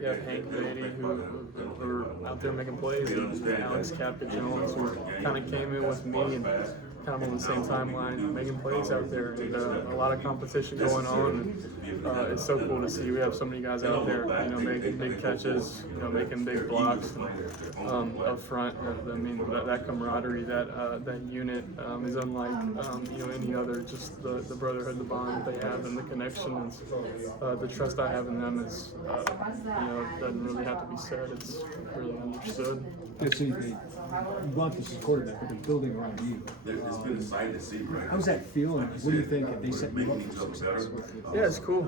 you have Hank Beatty, who are out there making plays, and Alex Capta-Jones, who kind of came in with me and kind of on the same timeline, making plays out there, and a lot of competition going on. And, it's so cool to see. We have so many guys out there, making big catches, making big blocks up front. I mean, that camaraderie, that unit is unlike any other. Just the brotherhood, the bond that they have, and the connection, and the trust I have in them is, it doesn't really have to be said. It's really understood. So you want this as quarterback, but they're building around you. It's been a sight to see, right? How does that feel? And what do you think if they set you up for success? Yeah, it's cool.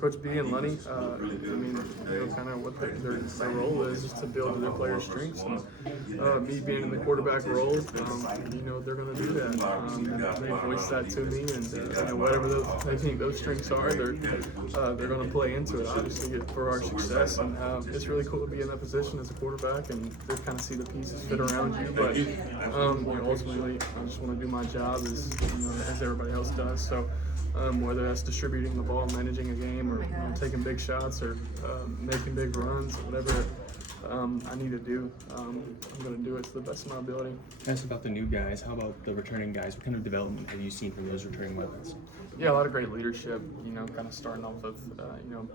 Coach B and Lenny, kind of what their role is to build their players' strengths. And me being in the quarterback role, they're going to do that. They voiced that to me, and whatever they think those strengths are, they're going to play into it, obviously, for our success. And it's really cool to be in that position as a quarterback and to kind of see the pieces fit around you. But ultimately, I just want to do my job as everybody else does. So whether that's distributing the ball, managing a game, or taking big shots, or making big runs, whatever I need to do, I'm going to do it to the best of my ability. Ask about the new guys. How about the returning guys? What kind of development have you seen from those returning weapons? Yeah, a lot of great leadership, kind of starting off with,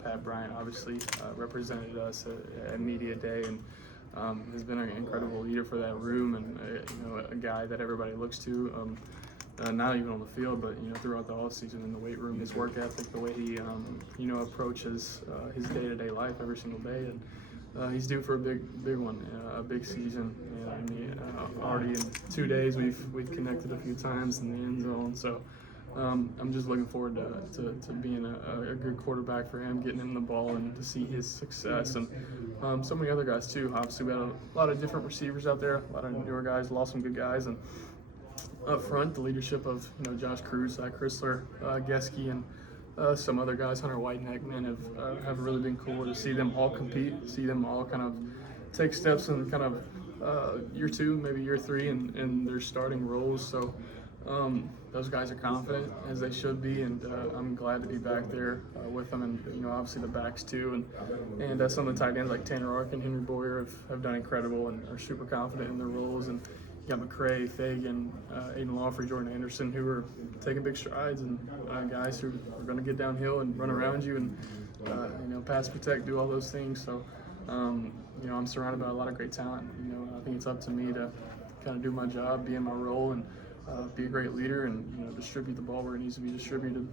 Pat Bryant obviously represented us at Media Day, and has been an incredible leader for that room, and a guy that everybody looks to, not even on the field, but throughout the off season in the weight room. His work ethic, the way he approaches his day-to-day life every single day, and he's due for a big one, a big season. And already in 2 days we've connected a few times in the end zone, so. I'm just looking forward to being a good quarterback for him, getting him the ball, and to see his success. And so many other guys too. Obviously, we had a lot of different receivers out there, a lot of newer guys, lost some good guys. And up front, the leadership of Josh Cruz, Zach Chrysler, Geske, and some other guys, Hunter White and Eggman, have really been cool to see them all compete, see them all kind of take steps in kind of year 2, maybe year 3 in their starting roles. So. Those guys are confident, as they should be, and I'm glad to be back there with them, and obviously the backs too, and some of the tight ends like Tanner Ark and Henry Boyer have done incredible and are super confident in their roles, and you got McCray, Fagan, Aiden Lawfrey, Jordan Anderson, who are taking big strides, and guys who are going to get downhill and run around you and pass protect, do all those things. So I'm surrounded by a lot of great talent. I think it's up to me to kind of do my job, be in my role, and be a great leader, and distribute the ball where it needs to be distributed.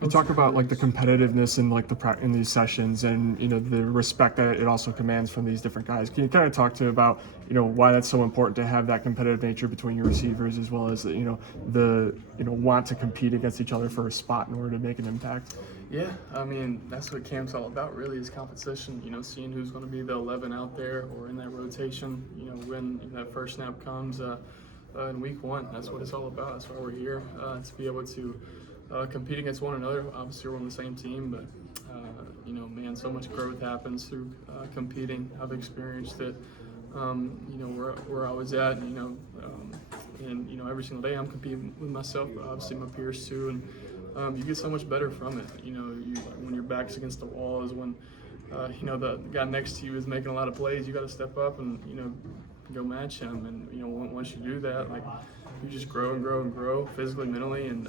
You talk about like the competitiveness in in these sessions, and the respect that it also commands from these different guys. Can you kind of talk to about why that's so important to have that competitive nature between your receivers, as well as the want to compete against each other for a spot in order to make an impact? Yeah, I mean, that's what camp's all about, really, is competition. Seeing who's going to be the 11 out there or in that rotation. When that first snap comes. In week 1, that's what it's all about. That's why we're here, to be able to compete against one another. Obviously, we're on the same team, but so much growth happens through competing. I've experienced it, where I was at, and every single day I'm competing with myself, but obviously my peers too, and you get so much better from it. When your back's against the wall is when the guy next to you is making a lot of plays. You got to step up and go match him, and once you do that, like, you just grow and grow and grow physically, mentally, and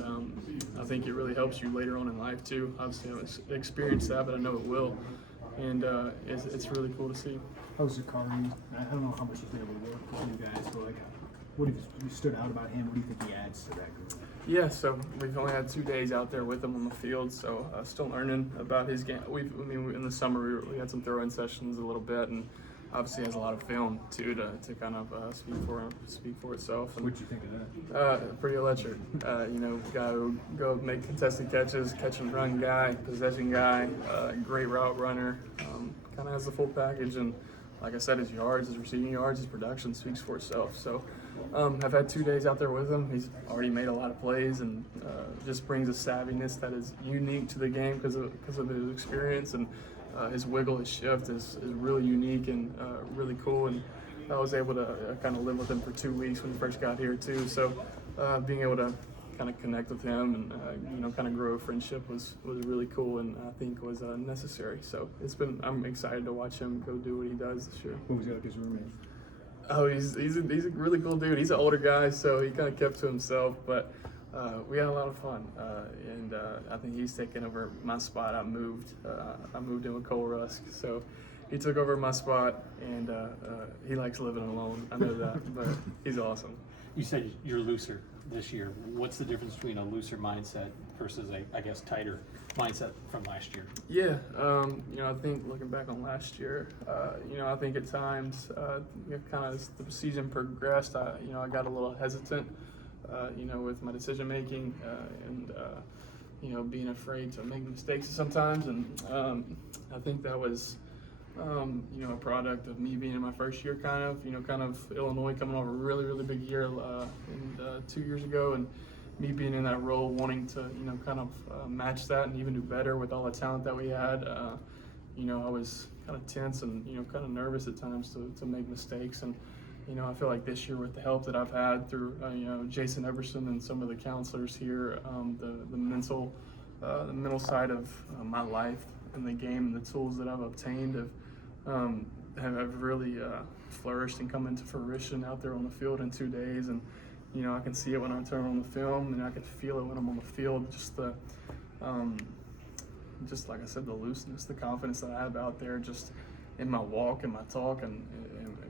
I think it really helps you later on in life too. Obviously, I haven't experienced that, but I know it will, and it's really cool to see. How's Zakari? I don't know how much you've been able to work with you guys, but what have you stood out about him? What do you think he adds to that group? Yeah, so we've only had 2 days out there with him on the field, so still learning about his game. In the summer we had some throw-in sessions a little bit, and obviously has a lot of film too to kind of speak for itself. And, what'd you think of that? Pretty electric. Guy who go make contested catches, catch and run guy, possession guy, great route runner. Kind of has the full package, and like I said, his yards, his receiving yards, his production speaks for itself. So I've had 2 days out there with him. He's already made a lot of plays, and just brings a savviness that is unique to the game because of his experience, and his wiggle, his shift is really unique and really cool. And I was able to kind of live with him for 2 weeks when he first got here too. So being able to kind of connect with him and you know, kind of grow a friendship was really cool, and I think was necessary. So I'm excited to watch him go do what he does this year. What was he like his roommate? Oh, he's a really cool dude. He's an older guy, so he kind of kept to himself, but we had a lot of fun, and I think he's taken over my spot. I moved in with Cole Rusk, so he took over my spot, and he likes living alone. I know that, but he's awesome. You said you're looser this year. What's the difference between a looser mindset versus I guess, tighter mindset from last year? Yeah, you know, I think looking back on last year, you know, I think at times, you know, kind of as the season progressed, I got a little hesitant, you know, with my decision making, and you know, being afraid to make mistakes sometimes, and I think that was, you know, a product of me being in my first year, kind of Illinois coming off a really big year 2 years ago, and me being in that role, wanting to, you know, kind of match that and even do better with all the talent that we had. You know, I was kind of tense and, you know, kind of nervous at times to make mistakes. And, you know, I feel like this year with the help that I've had through, you know, Jason Everson and some of the counselors here, the mental side of my life and the game and the tools that I've obtained have really flourished and come into fruition out there on the field in 2 days. And, you know, I can see it when I turn on the film, and I can feel it when I'm on the field. Just the, just like I said, the looseness, the confidence that I have out there, just in my walk and my talk and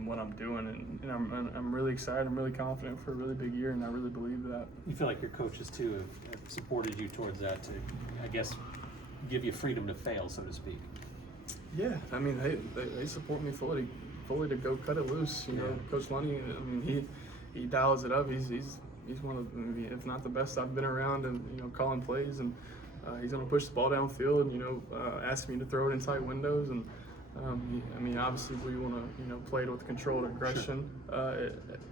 what I'm doing. And I'm really excited. I'm really confident for a really big year, and I really believe that. You feel like your coaches too have supported you towards that to, I guess, give you freedom to fail, so to speak. Yeah, I mean, they support me fully to go cut it loose. You know, Coach Lunny, I mean, he dials it up. He's one of, maybe if not the best I've been around, and, you know, calling plays, and he's going to push the ball downfield, and, you know, ask me to throw it in tight windows. And I mean, obviously we want to, you know, play it with controlled aggression,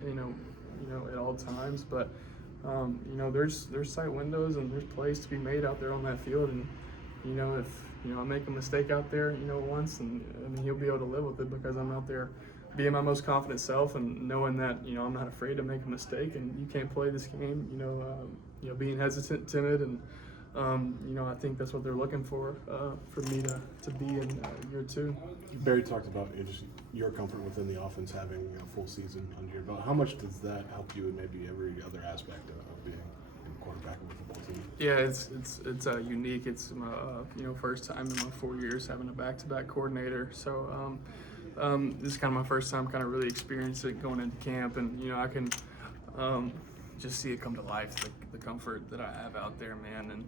you know, at all times. But you know, there's tight windows and there's plays to be made out there on that field. And, you know, if, you know, I make a mistake out there, you know, once, and I mean, he'll be able to live with it because I'm out there being my most confident self and knowing that, you know, I'm not afraid to make a mistake, and you can't play this game, you know, being hesitant, timid, and you know, I think that's what they're looking for me to be in year 2. Barry talked about just your comfort within the offense, having a full season under your belt. How much does that help you in maybe every other aspect of being a quarterback of a football team? Yeah, it's unique. It's my you know, first time in my 4 years having a back-to-back coordinator. So this is kind of my first time kind of really experiencing it going into camp, and, you know, I can just see it come to life, the comfort that I have out there, man, and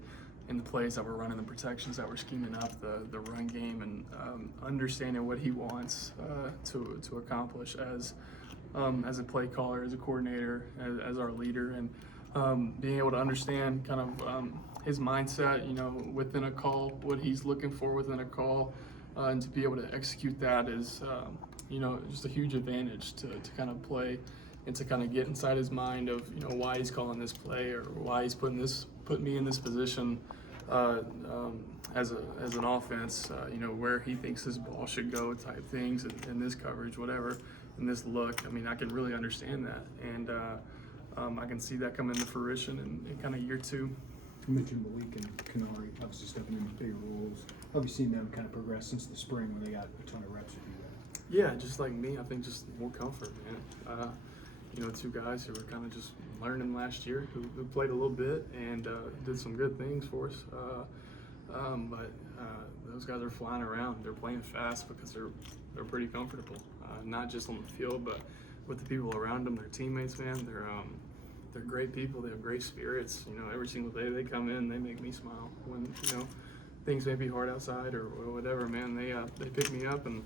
in the plays that we're running, the protections that we're scheming up, the run game, and understanding what he wants to accomplish as a play caller, as a coordinator, as our leader, and being able to understand kind of his mindset, you know, within a call, what he's looking for within a call, and to be able to execute that is, you know, just a huge advantage to kind of play and to kind of get inside his mind of, you know, why he's calling this play or why he's putting me in this position as an offense, you know, where he thinks his ball should go type things, and this coverage, whatever, and this look. I mean, I can really understand that, and I can see that come into fruition in kind of year 2. You mentioned Malik and Canary obviously stepping into bigger roles. Have you seen them kind of progress since the spring when they got a ton of reps with you guys? Yeah, just like me, I think just more comfort, man. You know, 2 guys who were kind of just learning last year, who played a little bit and did some good things for us. But those guys are flying around. They're playing fast because they're pretty comfortable, not just on the field, but with the people around them, their teammates, man. They're great people. They have great spirits. You know, every single day they come in, they make me smile. When, you know, things may be hard outside or whatever, man, they pick me up, and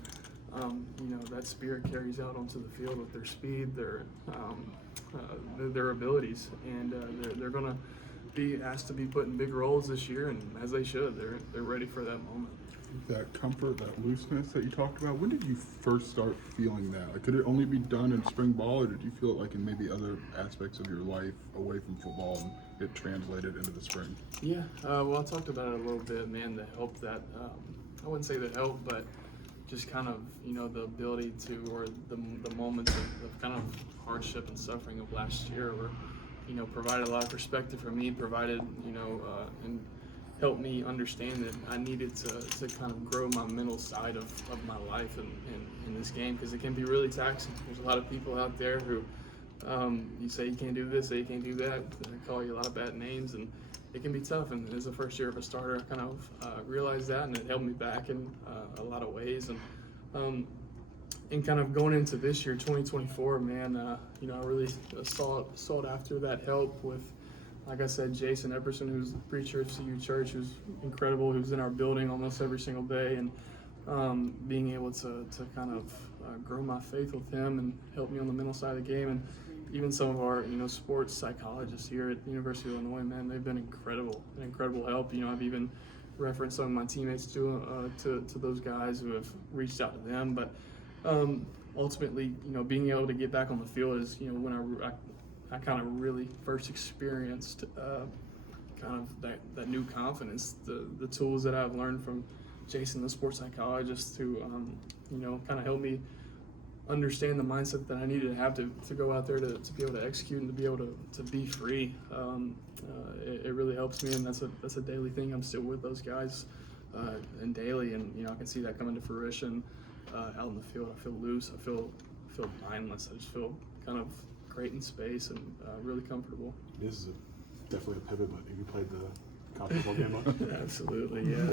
you know, that spirit carries out onto the field with their speed, their abilities, and they're going to be asked to be put in big roles this year, and as they should. They're ready for that moment. That comfort, that looseness that you talked about, when did you first start feeling that? Like, could it only be done in spring ball, or did you feel it like in maybe other aspects of your life away from football and it translated into the spring? Yeah, well, I talked about it a little bit, man, the help that, I wouldn't say the help, but just kind of, you know, the ability to, or the moments of kind of hardship and suffering of last year were you know, provided a lot of perspective for me, provided, you know, and helped me understand that I needed to kind of grow my mental side of my life in this game, because it can be really taxing. There's a lot of people out there who you say you can't do this, say you can't do that, they call you a lot of bad names, and it can be tough. And as the first year of a starter, I kind of realized that, and it held me back in a lot of ways. And kind of going into this year, 2024, man, you know, I really sought after that help with, like I said, Jason Epperson, who's the preacher of CU Church, who's incredible, who's in our building almost every single day, and being able to kind of grow my faith with him and help me on the mental side of the game. And even some of our, you know, sports psychologists here at the University of Illinois, man, they've been an incredible help. You know, I've even referenced some of my teammates to those guys who have reached out to them. But ultimately, you know, being able to get back on the field is, you know, when I kind of really first experienced kind of that new confidence, the tools that I've learned from Jason, the sports psychologist, to you know, kind of help me understand the mindset that I needed to have to go out there to be able to execute and to be able to be free. It really helps me, and that's a daily thing. I'm still with those guys and daily, and you know, I can see that coming to fruition out in the field. I feel loose. I feel mindless. I just feel kind of great in space and really comfortable. This is definitely a pivot, but have you played the college football game much? Absolutely, yeah.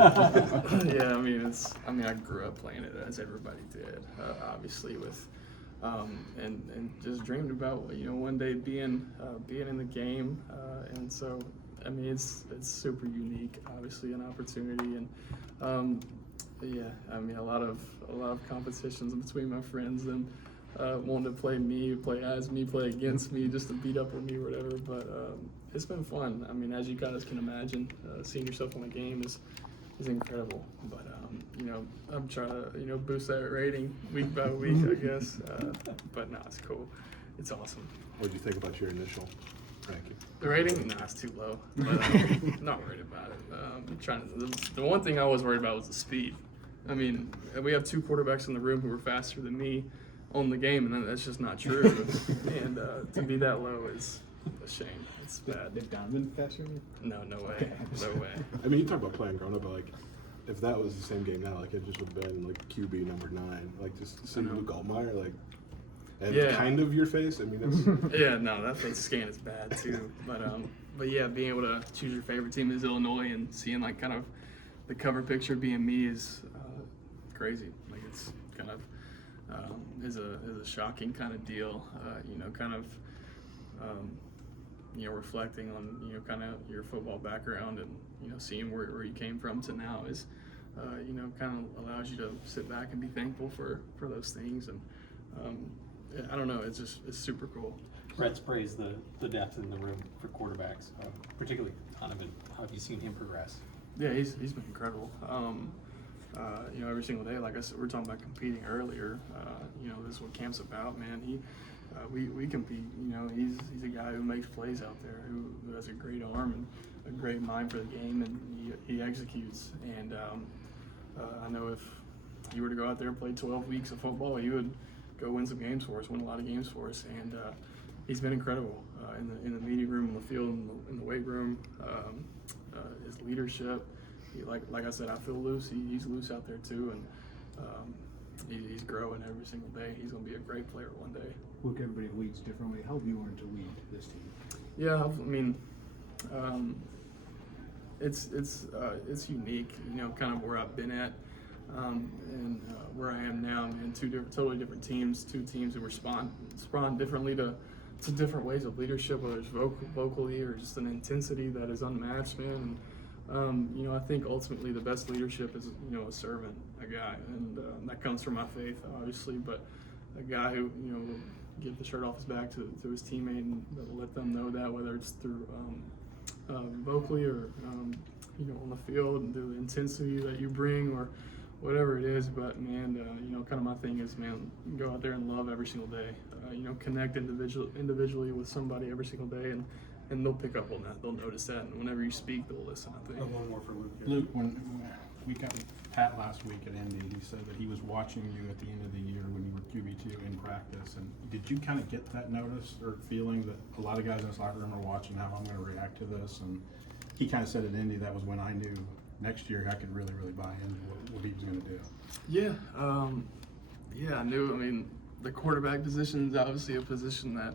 Yeah, I mean, I grew up playing it as everybody did, obviously, with and just dreamed about, you know, one day being in the game, and so I mean, it's super unique, obviously, an opportunity, and yeah, I mean, a lot of competitions between my friends and wanting to play as me, play against me, just to beat up on me or whatever. But it's been fun. I mean, as you guys can imagine, seeing yourself on the game is incredible. But you know, I'm trying to, you know, boost that rating week by week, I guess. But no, it's cool. It's awesome. What did you think about your initial ranking? The rating? Nah, it's too low. But not worried about it. The one thing I was worried about was the speed. I mean, we have two quarterbacks in the room who are faster than me on the game, and that's just not true. And to be that low is a shame. It's bad. They've been faster than you? No way. No way. I mean, you talk about playing grown up, but like, if that was the same game now, like it just would have been like QB number 9, like just seeing Luke Altmyer, like, and Yeah. kind of your face. I mean, that's Yeah, no, that face scan is bad too. But yeah, being able to choose your favorite team is Illinois and seeing like kind of the cover picture being me is crazy. Like it's kind of is a shocking kind of deal. You know, kind of you know, reflecting on, you know, kind of your football background and, you know, seeing where you came from to now is you know, kind of allows you to sit back and be thankful for those things. And I don't know, it's super cool. Brett's praised the depth in the room for quarterbacks, particularly Donovan. How have you seen him progress? Yeah, he's been incredible. You know, every single day, like I said, we were talking about competing earlier. You know, this is what camp's about, man. We compete. You know, he's a guy who makes plays out there, who has a great arm and a great mind for the game, and he executes. And I know if you were to go out there and play 12 weeks of football, he would go win some games for us, win a lot of games for us. And he's been incredible in the meeting room, in the field, in the weight room. His leadership. Like I said, I feel loose. He's loose out there too, and he's growing every single day. He's going to be a great player one day. Look, everybody leads differently. How have you learned to lead this team? Yeah, I mean, it's unique. You know, kind of where I've been at, and where I am now. Man, totally different teams. Two teams that respond differently to different ways of leadership, whether it's vocally or just an intensity that is unmatched, man. And, you know, I think ultimately the best leadership is, you know, a servant, a guy, and that comes from my faith, obviously, but a guy who, you know, will give the shirt off his back to his teammate and let them know that, whether it's through vocally or, you know, on the field and through the intensity that you bring or whatever it is. But, man, you know, kind of my thing is, man, go out there and love every single day. You know, connect individually with somebody every single day, and they'll pick up on that. They'll notice that, and whenever you speak, they'll listen, I think. One more for Luke. Luke, when we got Pat last week at Indy, he said that he was watching you at the end of the year when you were QB2 in practice. And did you kind of get that notice or feeling that a lot of guys in this locker room are watching how I'm going to react to this? And he kind of said at Indy that was when I knew next year I could really, really buy into what he was going to do. Yeah, yeah, I knew. I mean, the quarterback position is obviously a position that,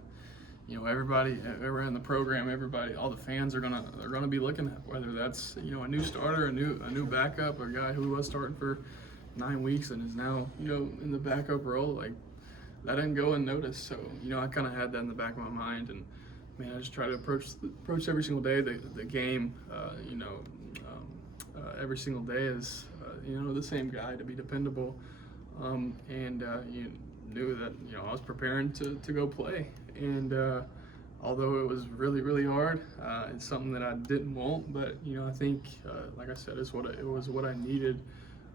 you know, everybody in the program, all the fans are gonna be looking at, whether that's, you know, a new starter, a new backup, a guy who was starting for 9 weeks and is now, you know, in the backup role. Like, that didn't go unnoticed. So, you know, I kind of had that in the back of my mind, and man, I just try to approach every single day the game. You know, every single day is you know, the same guy, to be dependable, and you knew that, you know, I was preparing to go play. And although it was really, really hard, it's something that I didn't want, but, you know, I think, like I said, it was what I needed.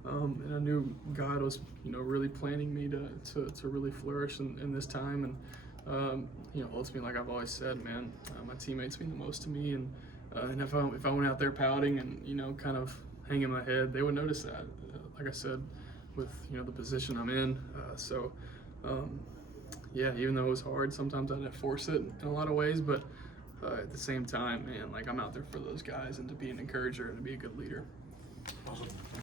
And I knew God was, you know, really planning me to really flourish in this time. And, you know, ultimately, like I've always said, man, my teammates mean the most to me. And if I went out there pouting and, you know, kind of hanging my head, they would notice that, like I said, with, you know, the position I'm in. Yeah, even though it was hard, sometimes I had to force it in a lot of ways, but at the same time, man, like, I'm out there for those guys and to be an encourager and to be a good leader. Awesome.